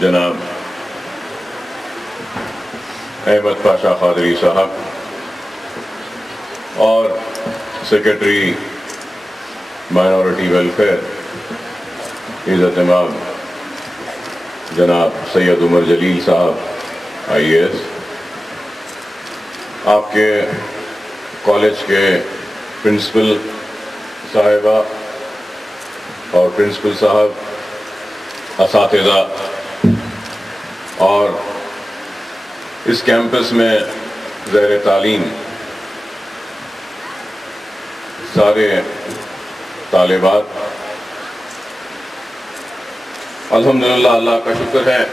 جناب احمد پاشا قادری صاحب اور سیکرٹری مائنورٹی ویلفیئر عزت امام جناب سید عمر جلیل صاحب IAS، آپ کے کالج کے پرنسپل صاحبہ اور پرنسپل صاحب، اساتذہ اور اس کیمپس میں زیر تعلیم سارے طالبات، الحمدللہ اللہ کا شکر ہے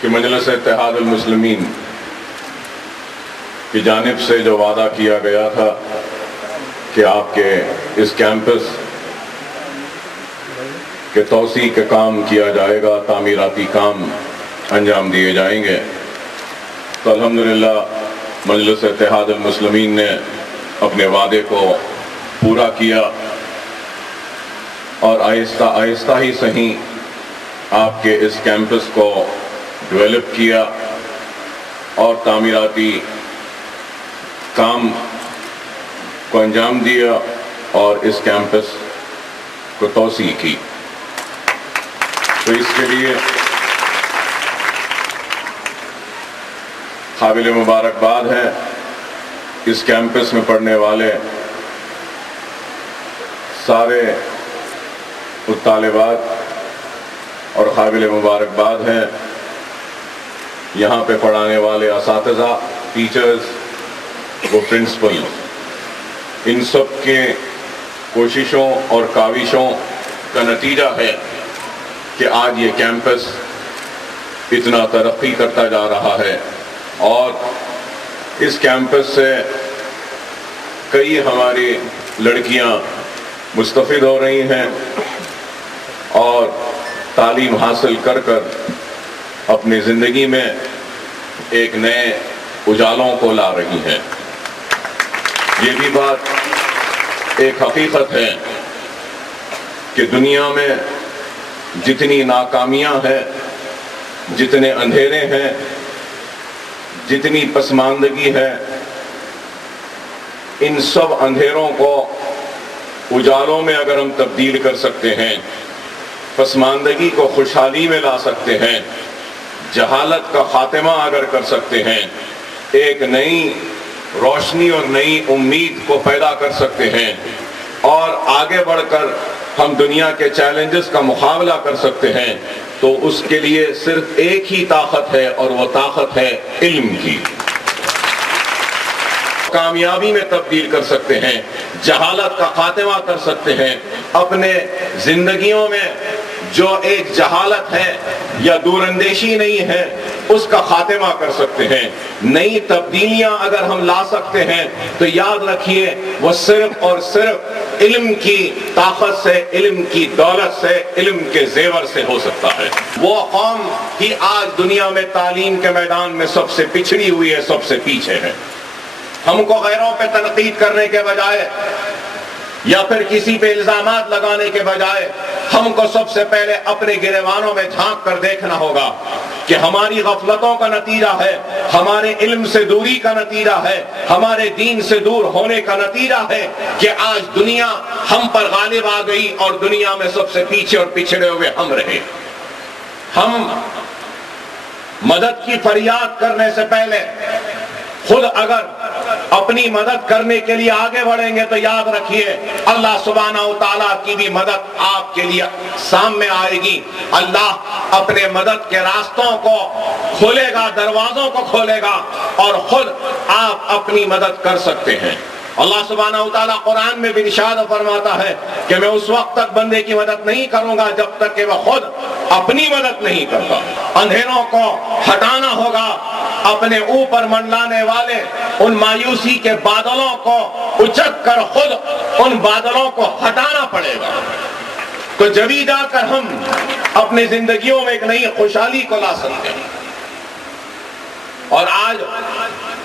کہ مجلس اتحاد المسلمین کی جانب سے جو وعدہ کیا گیا تھا کہ آپ کے اس کیمپس کے توسیع کے کام کیا جائے گا، تعمیراتی کام انجام دیے جائیں گے، تو الحمدللہ مجلس اتحاد المسلمین نے اپنے وعدے کو پورا کیا اور آہستہ آہستہ ہی صحیح آپ کے اس کیمپس کو ڈیولپ کیا اور تعمیراتی کام کو انجام دیا اور اس کیمپس کو توسیع کی۔ تو اس کے لیے قابل مبارکباد ہے اس کیمپس میں پڑھنے والے سارے طالبات، اور قابل مبارکباد ہے یہاں پہ پڑھانے والے اساتذہ، ٹیچرز، وہ پرنسپل، ان سب کے کوششوں اور کاوشوں کا نتیجہ ہے کہ آج یہ کیمپس اتنا ترقی کرتا جا رہا ہے، اور اس کیمپس سے کئی ہماری لڑکیاں مستفید ہو رہی ہیں اور تعلیم حاصل کر کر اپنی زندگی میں ایک نئے اجالوں کو لا رہی ہیں۔ یہ بھی بات ایک حقیقت ہے کہ دنیا میں جتنی ناکامیاں ہیں، جتنے اندھیرے ہیں، جتنی پسماندگی ہے، ان سب اندھیروں کو اجالوں میں اگر ہم تبدیل کر سکتے ہیں، پسماندگی کو خوشحالی میں لا سکتے ہیں، جہالت کا خاتمہ اگر کر سکتے ہیں، ایک نئی روشنی اور نئی امید کو پیدا کر سکتے ہیں، اور آگے بڑھ کر ہم دنیا کے چیلنجز کا مقابلہ کر سکتے ہیں، تو اس کے لیے صرف ایک ہی طاقت ہے، اور وہ طاقت ہے علم کی۔ کامیابی میں تبدیل کر سکتے ہیں، جہالت کا خاتمہ کر سکتے ہیں، اپنے زندگیوں میں جو ایک جہالت ہے یا دور اندیشی نہیں ہے اس کا خاتمہ کر سکتے ہیں۔ نئی تبدیلیاں اگر ہم لا سکتے ہیں تو یاد رکھیے وہ صرف اور صرف علم کی طاقت سے، علم کی دولت سے، علم کے زیور سے ہو سکتا ہے۔ وہ قوم ہی آج دنیا میں تعلیم کے میدان میں سب سے پچھڑی ہوئی ہے، سب سے پیچھے ہے۔ ہم کو غیروں پہ تنقید کرنے کے بجائے یا پھر کسی پہ الزامات لگانے کے بجائے ہم کو سب سے پہلے اپنے گریبانوں میں جھانک کر دیکھنا ہوگا کہ ہماری غفلتوں کا نتیجہ ہے، ہمارے علم سے دوری کا نتیجہ ہے، ہمارے دین سے دور ہونے کا نتیجہ ہے کہ آج دنیا ہم پر غالب آ گئی اور دنیا میں سب سے پیچھے اور پچھڑے ہوئے ہم رہے۔ ہم مدد کی فریاد کرنے سے پہلے خود اگر اپنی مدد کرنے کے لیے آگے بڑھیں گے تو یاد رکھیے اللہ سبحانہ و تعالیٰ کی بھی مدد آپ کے لیے سامنے آئے گی۔ اللہ اپنے مدد کے راستوں کو کھولے گا، دروازوں کو کھولے گا، اور خود آپ اپنی مدد کر سکتے ہیں۔ اللہ سبحانہ و تعالیٰ قرآن میں بھی ارشاد فرماتا ہے کہ میں اس وقت تک بندے کی مدد نہیں کروں گا جب تک کہ وہ خود اپنی مدد نہیں کرتا۔ اندھیروں کو ہٹانا ہوگا، اپنے اوپر منڈلانے والے ان مایوسی کے بادلوں کو اچک کر خود ان بادلوں کو ہٹانا پڑے گا، تو جبھی جا کر ہم اپنی زندگیوں میں ایک نئی خوشحالی کو لا سکتے ہیں۔ اور آج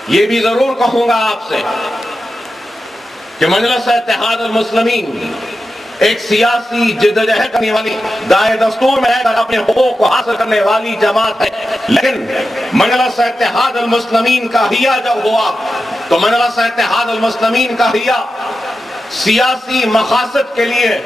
یہ بھی ضرور کہوں گا آپ سے کہ مجلس اتحاد المسلمین ایک سیاسی جدوجہد کرنے والی دائیں دستور میں رہ کر اپنے حقوق کو حاصل کرنے والی جماعت ہے، لیکن مجلس اتحاد المسلمین کا حیا جب ہوا تو مجلس اتحاد المسلمین کا حیا سیاسی مقاصد کے لیے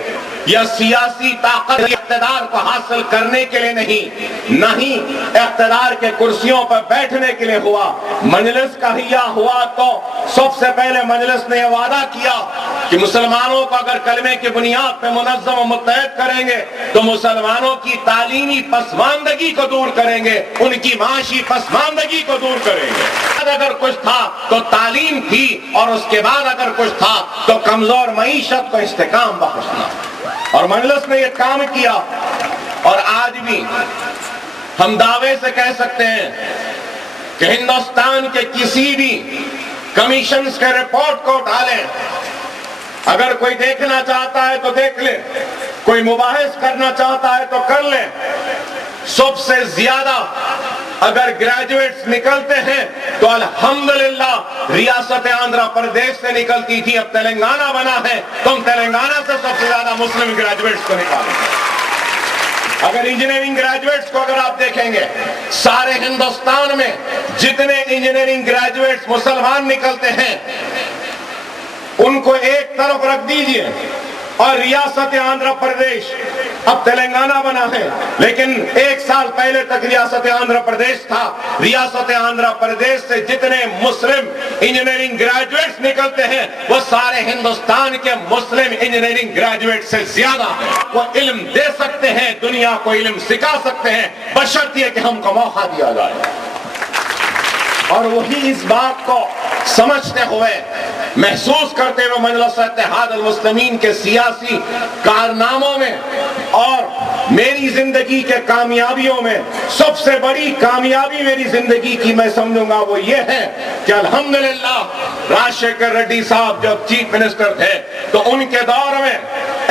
یا سیاسی طاقت اقتدار کو حاصل کرنے کے لیے نہیں، نہ ہی اقتدار کے کرسیوں پر بیٹھنے کے لیے ہوا۔ مجلس کا حیا ہوا تو سب سے پہلے مجلس نے یہ وعدہ کیا کہ مسلمانوں کو اگر کلمے کی بنیاد پہ منظم و متحد کریں گے تو مسلمانوں کی تعلیمی پسماندگی کو دور کریں گے، ان کی معاشی پسماندگی کو دور کریں گے۔ اگر کچھ تھا تو تعلیم تھی، اور اس کے بعد اگر کچھ تھا تو کمزور معیشت کو استحکام بخشنا۔ اور مجلس نے یہ کام کیا، اور آج بھی ہم دعوے سے کہہ سکتے ہیں کہ ہندوستان کے کسی بھی کمیشنز کے رپورٹ کو اٹھا لیں، اگر کوئی دیکھنا چاہتا ہے تو دیکھ لیں، کوئی مباحث کرنا چاہتا ہے تو کر لیں، سب سے زیادہ اگر گریجویٹس نکلتے ہیں تو الحمدللہ ریاست آندھرا پردیش سے نکلتی تھی، اب تلنگانہ بنا ہے تو ہم تلنگانہ سے سب سے زیادہ مسلم گریجویٹس کو نکالیں۔ اگر انجینئرنگ گریجویٹس کو اگر آپ دیکھیں گے، سارے ہندوستان میں جتنے انجینئرنگ گریجویٹس مسلمان نکلتے ہیں ان کو ایک طرف رکھ دیجئے، اور ریاست آندھرا پردیش اب تلنگانہ بنا ہے، لیکن ایک سال پہلے تک ریاست آندھرا پردیش تھا۔ ریاست آندھرا پردیش سے جتنے مسلم انجینئرنگ گریجویٹس نکلتے ہیں وہ سارے ہندوستان کے مسلم انجینئرنگ گریجویٹ سے زیادہ ہیں۔ وہ علم دے سکتے ہیں، دنیا کو علم سکھا سکتے ہیں، بشرطیے کہ ہم کو موقع دیا جائے۔ اور وہی اس بات کو سمجھتے ہوئے، محسوس کرتے ہوئے مجلس اتحاد المسلمین کے سیاسی کارناموں میں اور میری زندگی کے کامیابیوں میں سب سے بڑی کامیابی میری زندگی کی میں سمجھوں گا وہ یہ ہے کہ الحمدللہ راجشیکھر ریڈی صاحب جب چیف منسٹر تھے تو ان کے دور میں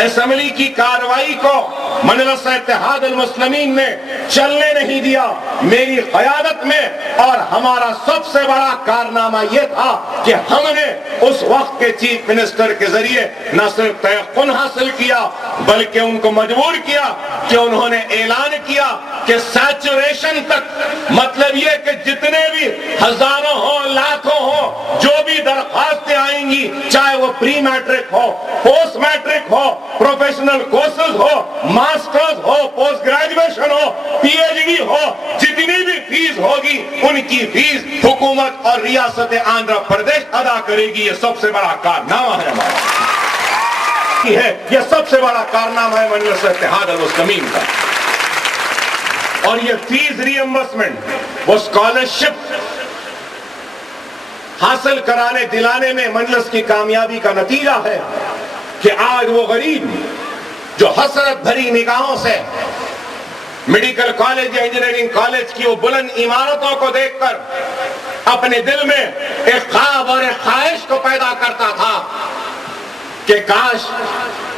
اسمبلی کی کارروائی کو مجلس اتحاد المسلمین نے چلنے نہیں دیا میری قیادت میں، اور ہمارا سب سے بڑا کارنامہ یہ تھا کہ ہم نے اس وقت کے چیف منسٹر کے ذریعے نہ صرف تیقن حاصل کیا بلکہ ان کو مجبور کیا کہ انہوں نے اعلان کیا کہ سیچوریشن تک، مطلب یہ کہ جتنے بھی ہزاروں ہوں لاکھوں ہوں جو بھی درخواستیں آئیں گی، چاہے وہ پری میٹرک ہو، پوسٹ میٹرک ہو، پروفیشنل کورسز ہو، ماسٹرز ہو، پوسٹ گریجویشن ہو، پی ایچ ڈی ہو، جتنی بھی فیس ہوگی ان کی فیس حکومت اور ریاست آندھرا پردیش ادا کرے گی۔ یہ سب سے بڑا کارنامہ ہے ہمارا، یہ سب سے بڑا کارنامہ ہے مجلس اتحاد المسلمین کا۔ اور یہ فیس ری ایمبرسمنٹ، وہ اسکالرشپ حاصل کرانے دلانے میں مجلس کی کامیابی کا نتیجہ ہے کہ آج وہ غریب جو حسرت بھری نگاہوں سے میڈیکل کالج یا انجینئرنگ کالج کی وہ بلند عمارتوں کو دیکھ کر اپنے دل میں ایک خواب اور ایک خواہش کو پیدا کرتا تھا کہ کاش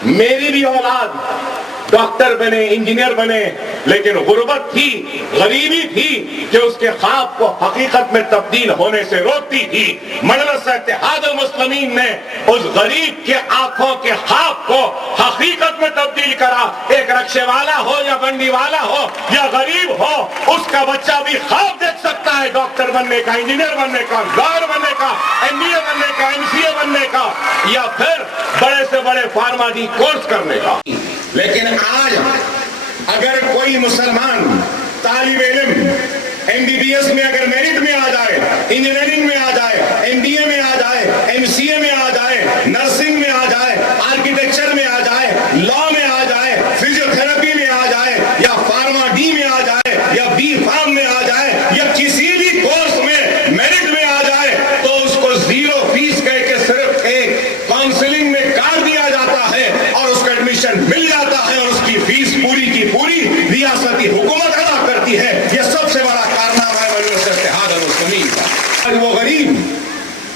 میری بھی اولاد ڈاکٹر بنے، انجینئر بنے، لیکن غربت تھی، غریبی تھی کہ اس کے خواب کو حقیقت میں تبدیل ہونے سے روکتی تھی۔ مجلس اتحاد المسلمین نے اس غریب کے آنکھوں کے خواب کو حقیقت میں تبدیل کرا۔ ایک رکشے والا ہو یا بنڈی والا ہو یا غریب ہو، اس کا بچہ بھی خواب دیکھ سکتا ہے ڈاکٹر بننے کا، انجینئر بننے کا، لائر بننے کا، ایم بی اے بننے کا، ایم سی اے بننے کا، یا پھر بڑے سے بڑے فارما ڈی کورس کرنے کا۔ لیکن آج اگر کوئی مسلمان طالب علم ایم بی بی ایس میں اگر میرٹ میں آ جائے، انجینئرنگ میں آ جائے، ایم بی اے میں آ جائے، ایم سی اے میں آ جائے، نرسنگ میں آ جائے، آرکیٹیکچر میں آ جائے، لا میں آ جائے، فزیوتھراپی میں آ جائے، یا فارما ڈی میں آ جائے، یا بی فارم میں آ جائے، یا کسی بھی کورس میں میرٹ میں آ جائے تو اس کو زیرو فیس کہہ کے صرف ایک کاؤنسلنگ میں کارڈ دیا جاتا ہے اور اس کا ایڈمیشن مل جاتا ہے، اور اس کی فیس پوری کی پوری ریاستی حکومت ادا کرتی ہے۔ یہ سب سے بڑا کارنامہ ہے مجلس اتحاد المسلمین کا۔ وہ غریب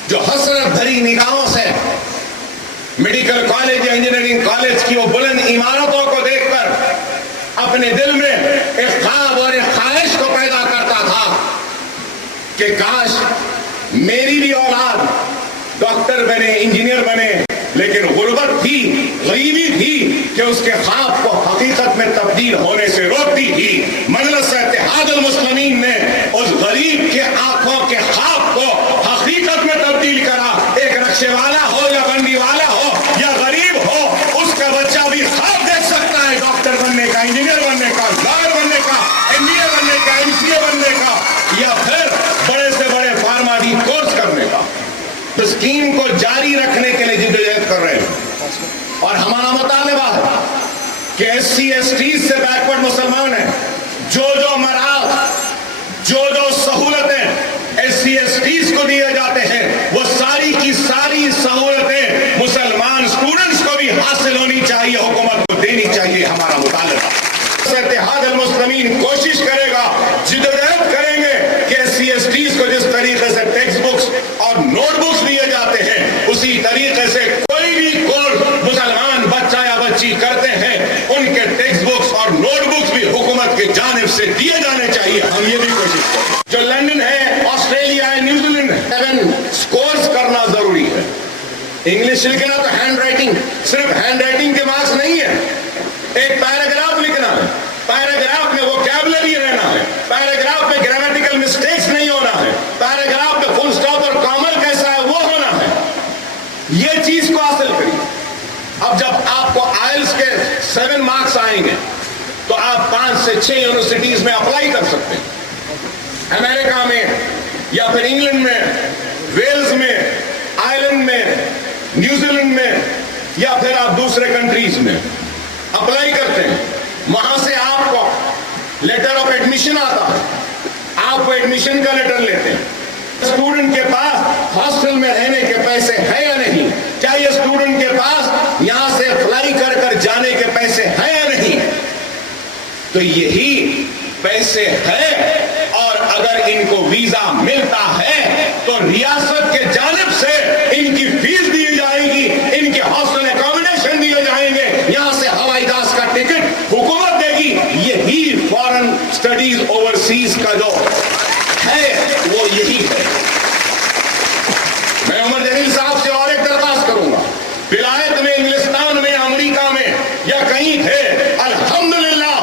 جو حسرت بھری نگاہوں سے میڈیکل کالج یا انجینئرنگ کالج کی وہ بلند عمارتوں کو دیکھ کر اپنے دل میں ایک خواب اور ایک خواہش کو پیدا کرتا تھا کہ کاش میری بھی اولاد ڈاکٹر بنے، انجینئر بنے، لیکن غربت تھی، غریبی تھی کہ اس کے خواب کو حقیقت میں تبدیل ہونے سے روکتی تھی۔ مجلس اتحاد المسلمین نے اس غریب کے آنکھوں کے خواب کو حقیقت میں تبدیل کرا۔ ایک رکشے والا ہو یا بنڈی والا ہو یا غریب ہو، اس کا بچہ بھی خواب دیکھ سکتا ہے ڈاکٹر بننے کا، انجینئر بننے کا، لائر بننے کا، MBA بننے کا، MCA بننے کا، یا پھر بڑے سے بڑے فارما ڈی کورس کرنے کا۔ اسکیم کو جاری رکھنے کے لیے جدوجہد کر رہے ہیں، اور ہمارا مطالبہ ہے کہ SC ST سے بیکورڈ مسلمان ہیں، جو مراحل، جو سہولتیں SC ST کو دیے جاتے ہیں، وہ ساری کی ساری سہولتیں مسلمان اسٹوڈنٹس کو بھی حاصل ہونی چاہیے، حکومت کو دینی چاہیے۔ ہمارا مطالبہ اتحاد المسلمین کوشش کرے گا، جدوجہد کریں گے کہ SC ST کو جس طریقے سے ٹیکسٹ بکس اور نوٹ بکس دیے جاتے ہیں، اسی طریقے سے کوئی بھی کورس مسلمان بچہ یا بچی کرتے ہیں، ان کے ٹیکسٹ بکس اور نوٹ بکس بھی حکومت کی جانب سے دیے جانے چاہیے۔ ہم یہ بھی کوشش کریں۔ جو لندن ہے، آسٹریلیا ہے، نیوزی لینڈ ہے، 7 اسکورس کرنا ضروری ہے۔ انگلش لکھنا تو ہینڈ رائٹنگ، صرف ہینڈ رائٹنگ کے مارکس نہیں ہے، ایک پیراگراف لکھنا ہے، پیراگراف میں ووکیبلری رہنا ہے، پیراگراف میں گرامیٹیکل مسٹیکس نہیں ہونا ہے، پیراگراف میں فل سٹاپ اور کامل کیسا ہے وہ ہونا ہے۔ یہ چیز کو حاصل کریے۔ اب جب آپ کو آئلس کے 7 مارکس آئیں گے تو آپ 5 سے 6 یونیورسٹیز میں اپلائی کر سکتے ہیں، امریکہ میں یا پھر انگلینڈ میں، ویلز میں، آئرلینڈ میں، نیوزی لینڈ میں، یا پھر آپ دوسرے کنٹریز میں اپلائی کرتے ہیں۔ وہاں سے آپ کو لیٹر آف ایڈمیشن آتا ہے، آپ کو ایڈمیشن کا لیٹر لیتے ہیں۔ اسٹوڈنٹ کے پاس ہاسٹل میں رہنے کے پیسے ہیں یا نہیں، کیا یہ اسٹوڈنٹ کے پاس یہاں سے فلائی کر جانے کے پیسے ہیں یا نہیں، تو یہی پیسے ہے، اور اگر ان کو ویزا ملتا ہے تو ریاست کے جانب سے ان کی فیس دی جائے گی، ان کے ہاسٹل اکاموڈیشن دیے جائیں گے، یہاں سے ہوائی جہاز کا ٹکٹ حکومت دے گی۔ یہی فارن اسٹڈیز اوورسیز کا جو ہے وہ یہی ہے۔ میں عمر جلیل صاحب سے اور ایک درخواست کروں گا، ولایت میں، انگلستان میں، امریکہ میں یا کہیں تھے، الحمدللہ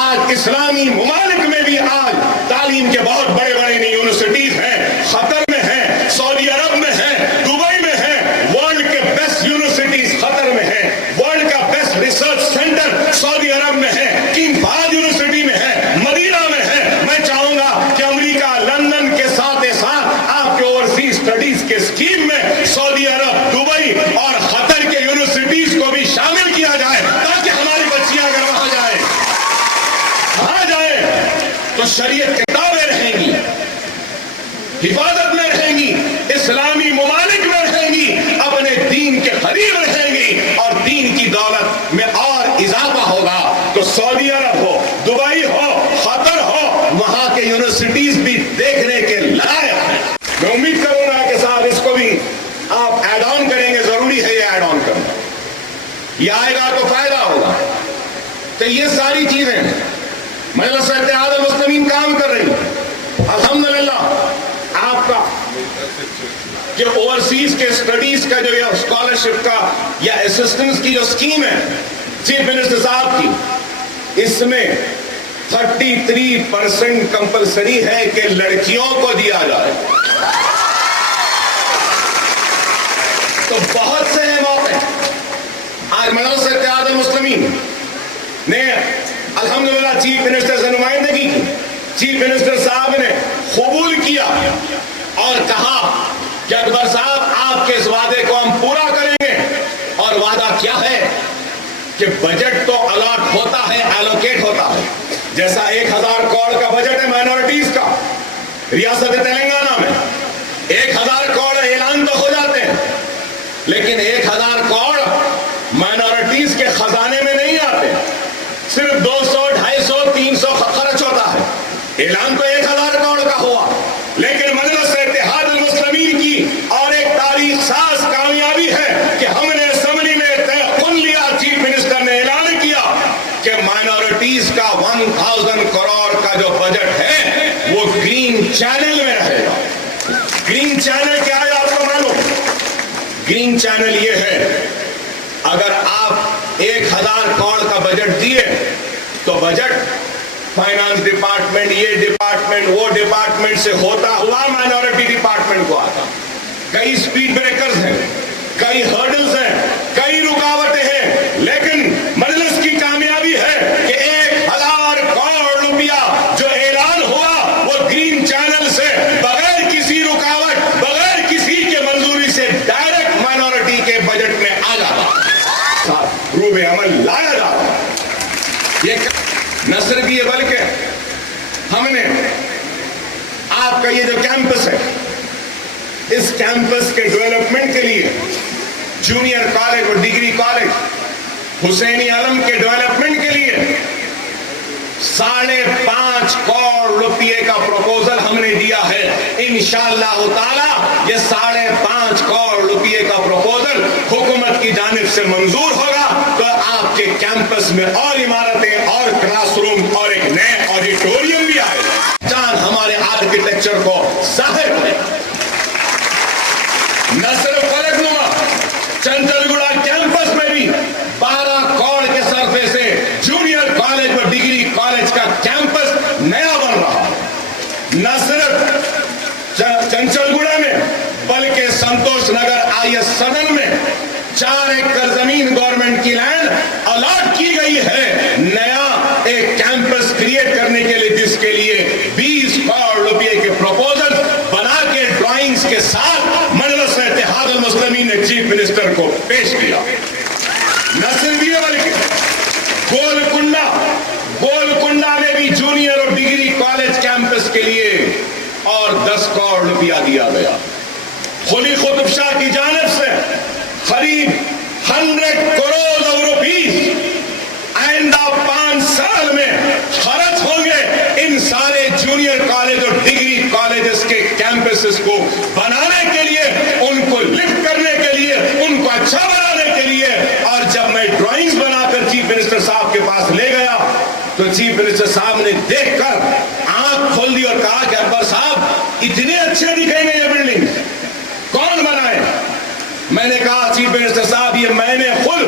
آج اسلامی ممالک میں بھی آج تعلیم کے بہت بڑے بڑے یونیورسٹیز ہیں، قطر میں ہیں، سعودی عرب میں ہیں، دبئی میں ہیں، ورلڈ کے بیسٹ یونیورسٹیز قطر میں ہیں، ورلڈ کا بیسٹ ریسرچ سینٹر سعودی عرب میں ہے، کنگ فہد یونیورسٹی میں ہے، مدینہ میں ہے۔ میں چاہوں گا کہ امریکہ، لندن کے ساتھ آپ کے اوورسیز اسٹڈیز کے اسکیم میں سعودی عرب، دبئی اور قطر کے یونیورسٹیز کو بھی شامل کیا جائے، تاکہ ہماری بچیاں اگر وہاں جائیں تو شریعت کتابیں رہیں گی، حفاظت میں رہیں گی، اسلامی ممالک میں رہیں گی، اپنے دین کے قریب رہیں گی، اور دین کی دولت میں اور اضافہ ہوگا۔ تو سعودی عرب ہو، دبئی ہو، قطر ہو، وہاں کے یونیورسٹیز بھی دیکھنے کے لائق ہیں۔ میں امید کروں گا کہ صاحب اس کو بھی آپ ایڈ آن کریں گے، ضروری ہے یہ ایڈ آن کرنا، یہ آئے گا تو فائدہ ہوگا۔ تو یہ ساری چیزیں مجلس اتحاد المسلمین کام کر رہی ہے۔ الحمدللہ آپ کا کہ اوورسیز کے اسٹڈیز کا جو یہ اسکالرشپ کا یا اسسٹنس کی جو اسکیم ہے چیف منسٹر صاحب کی، اس میں 33% کمپلسری ہے کہ لڑکیوں کو دیا جائے۔ تو بہت سے ہیں موقع، آج مجلس اتحاد المسلمین نے الحمدللہ چیف منسٹر سے نمائندگی کی، چیف منسٹر صاحب نے قبول کیا اور کہا کہ اکبر صاحب آپ کے اس وعدے کو ہم پورا کریں گے، اور وعدہ کیا ہے کہ بجٹ تو الاٹ ہوتا ہے، ایلوکیٹ ہوتا ہے، جیسا 1000 کروڑ کا بجٹ ہے مائنورٹیز کا ریاست تلنگانہ میں، 1000 کروڑ اعلان تو ہو جاتے ہیں، لیکن 1000 کروڑ مائنورٹیز کے خزانے میں نہیں آتے، صرف 200، 250، 300 خرچ ہوتا ہے۔ اعلان تو 1000 کروڑ کا ہوا، لیکن مجلس اتحاد المسلمین کی اور ایک تاریخ ساز کامیابی ہے کہ ہم نے اسمبلی میں طے کن لیا، چیف منسٹر نے اعلان کیا کہ مائنورٹیز کا 1000 کروڑ کا جو بجٹ ہے وہ گرین چینل میں رہے گا۔ گرین چینل کیا ہے آپ کو معلوم؟ گرین چینل یہ ہے اگر آپ 1000 کروڑ کا بجٹ دیے تو بجٹ فائنانس ڈپارٹمنٹ، یہ ڈپارٹمنٹ، وہ ڈپارٹمنٹ سے ہوتا ہوا مائنورٹی ڈپارٹمنٹ کو آتا. کئی سپیڈ بریکرز ہیں، کئی ہرڈلز ہیں، کئی رکاوٹیں ہیں، لیکن مجلس کی کامیابی ہے کہ 1000 کروڑ روپیہ جو اعلان ہوا وہ گرین چینل سے بغیر کسی رکاوٹ، بغیر کسی کے منظوری سے ڈائریکٹ مائنورٹی کے بجٹ میں آ جاتا، روب عمل لایا جاتا. یہ نہ صرف یہ بلکہ ہم نے آپ کا یہ جو کیمپس ہے، اس کیمپس کے ڈیولپمنٹ کے لیے جونیئر کالج اور ڈگری کالج حسینی عالم کے ڈیولپمنٹ کے لیے 5.5 کروڑ روپئے کا پروپوزل ہم نے دیا ہے. انشاءاللہ تعالی یہ 5.5 کروڑ روپئے کا پروپوزل حکومت کی جانب سے منظور ہوگا تو آپ کے کیمپس میں اور عمارتیں اور کلاس روم اور ایک نئے آڈیٹوریم بھی آئے گا. جان ہمارے آرکیٹیکچر کو ظاہر کرے. نہ صرف فلک نما چنچل گڑا کیمپس میں بھی 12 کروڑ کے صرفے سے جونیئر کالج اور ڈگری کالج کا کیمپس نیا بن رہا. نہ صرف چنچل گڑا میں بلکہ سنتوش نگر آئی ایس سدن میں 4 ایکڑ زمین گورنمنٹ کی لینڈ الاٹ کی گئی ہے نیا ایک کیمپس کریٹ کرنے کے لیے، جس کے لیے 20 کروڑ روپئے کے پروپوزل بنا کے ڈرائنگز کے ساتھ مجلس اتحاد المسلمین نے چیف منسٹر کو پیش کیا. نہ صرف یہ بلکہ گولکنڈا میں بھی جونیئر اور ڈگری کالج کیمپس کے لیے اور 10 کروڑ روپیہ دیا گیا. قلی قطب شاہ کی جانب سے قریب 100 کروڑ روپیز آئندہ 5 سال میں خرچ ہوں گے ان سارے جونیئر کالج اور ڈگری کالجز کے کیمپسز کو بنانے کے لیے، ان کو لفٹ کرنے کے لیے، ان کو اچھا بنانے کے لیے. اور جب میں ڈرائنگز بنا کر چیف منسٹر صاحب کے پاس لے گیا تو چیف منسٹر صاحب نے دیکھ کر آنکھ کھول دی اور کہا کہ اکبر صاحب اتنے اچھے دکھیں گے یہ بلڈنگ کون بنائے؟ میں نے کہا چیف منسٹر صاحب یہ میں نے خود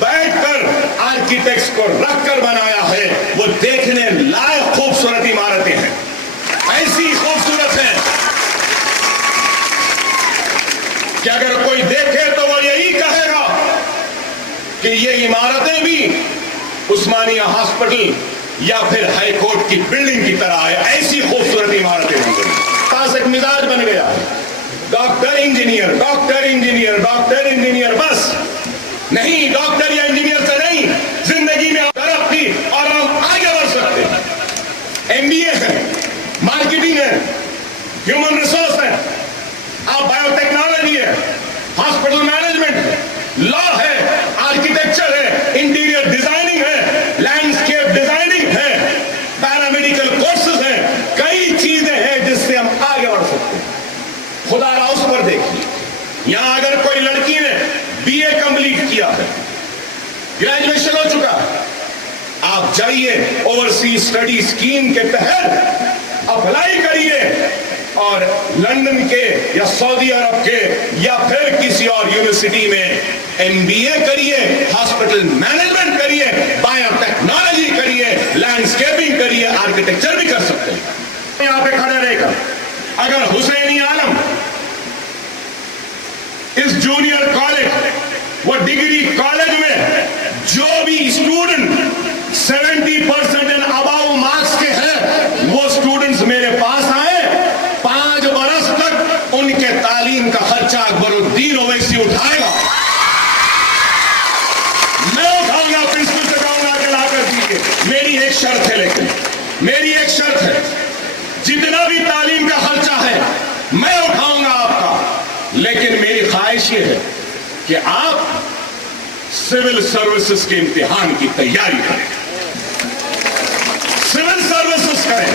بیٹھ کر آرکیٹیکٹس کو رکھ کر بنایا ہے. وہ دیکھنے لائق خوبصورت عمارتیں ہیں، ایسی خوبصورت ہیں کہ اگر کوئی دیکھے تو وہ یہی کہے گا کہ یہ عمارتیں بھی عثمانیہ ہاسپٹل یا پھر ہائی کورٹ کی بلڈنگ کی طرح ہے. ایسی خوبصورت عمارتیں بن گئی. پاس ایک مزاج بن گیا، doctor engineer, doctor engineer, doctor engineer, بس نہیں، ڈاکٹر یا انجینئر سے نہیں، زندگی میں ترقی اور ہم آگے بڑھ سکتے ہیں. ایم بی اے ہے، مارکیٹنگ ہے، ہیومن ریسورس ہے، آپ بایو ٹیکنالوجی ہے، ہاسپٹل مینجمنٹ ہے، لا ہے، آرکیٹیکچر ہے، انٹیریئر ڈیزائننگ ہے، لینڈسکیپ ڈیزائننگ ہے، پیرامیڈیکل کورسز ہیں، کئی چیزیں ہیں جس سے ہم آگے بڑھ سکتے ہیں. خدا را اس پر دیکھیے، یہاں اگر کوئی لڑکی نے بی اے کمپلیٹ کیا ہے، گریجویشن ہو چکا ہے، آپ جائیے اوورسیز اسٹڈی اسکیم کے تحت اپلائی کریے اور لندن کے یا سعودی عرب کے یا پھر کسی اور یونیورسٹی میں ایم بی اے کریے، ہاسپٹل مینجمنٹ کریے، بایو ٹیکنالوجی کریے، لینڈسکیپنگ کریے، آرکیٹیکچر بھی کر سکتے ہیں. یہاں پہ کھڑا رہے گا اگر حسینی عالم اس جونیئر کالج وہ ڈگری کالج میں جو بھی اسٹوڈنٹ 70% اینڈ اباؤ مارکس کے ہیں وہ اسٹوڈنٹس میرے پاس آئے، 5 برس تک ان کے تعلیم کا خرچہ اکبر الدین اویسی اٹھائے گا. میں اٹھاؤں گا، پرنسپل سے کہوں گا کہ لا کر دیجیے. میری ایک شرط ہے، لیکن میری ایک شرط ہے، جتنا بھی تعلیم کا خرچہ ہے میں اٹھاؤں گا آپ کا، لیکن میری خواہش یہ ہے کہ آپ سول سروسز کے امتحان کی تیاری کریں، سول سروسز کریں.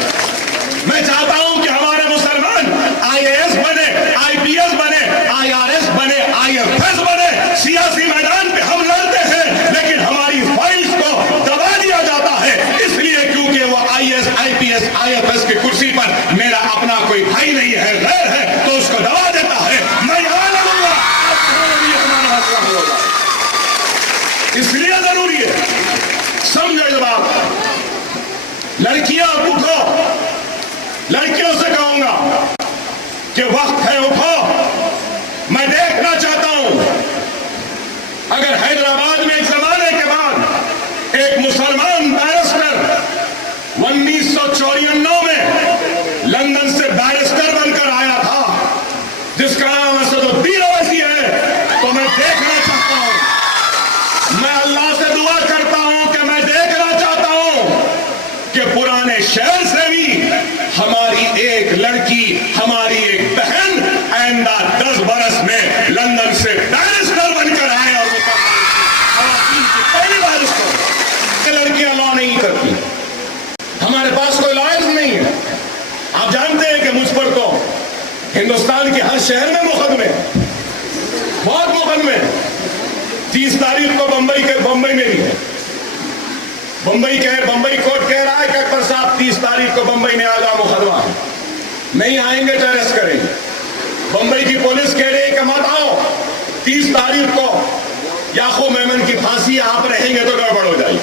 میں چاہتا ہوں کہ ہمارے مسلمان آئی اے ایس بنے، آئی پی ایس بنے، آئی آر ایس بنے، آئی ایف ایس بنے. سیاسی میدان پہ ہم لڑتے ہیں لیکن ہماری فائلز کو دبا دیا جاتا ہے، اس لیے کیونکہ وہ I S, I P S, I F S کی کرسی پر میرا اپنا کوئی بھائی نہیں ہے، غیر ہے، تو اس کو دبا دیتا ہے. میں یہاں لڑوں گا، آپ کو بھی ہمارا مسئلہ ہوگا. لڑکیاں اٹھو، لڑکیوں سے کہوں گا کہ وقت ہے اٹھو. میں دیکھنا چاہتا ہوں اگر حیدرآباد میں ایک زمانے کے بعد ایک مسلمان بیرسٹر 1994 میں لندن سے بیرسٹر بن کر آیا تھا جس کا نام اسد الدین اویسی ہے، تو میں دیکھنا چاہتا ہوں، میں اللہ سے دعا کرتا ہوں کہ میں دیکھنا چاہتا ہوں کہ پرانے شہر سے بھی ہماری ایک لڑکی، ہماری ایک بہن آئندہ 10 برس میں لندن سے بیرسٹر بن کر آئے. اور خواتین کی پہلی بیرسٹر. لڑکیاں لا نہیں کرتی، ہمارے پاس کوئی لائرز نہیں ہے. آپ جانتے ہیں کہ مجھ پر تو ہندوستان کے ہر شہر میں مقدمے، بہت مقدمے. 30 تاریخ کو بمبئی میں بھی ہے. بمبئی کورٹ کہہ رہا ہے کہ اکبر صاحب 30 تاریخ کو بمبئی میں آگاہ مقدمہ ہے، نہیں آئیں گے تو اریسٹ کریں گے. بمبئی کی پولیس کہہ رہی ہے کہ مت آؤ، 30 تاریخ کو یعقوب میمن کی پھانسی آپ رہیں گے تو گڑبڑ ہو جائے گی.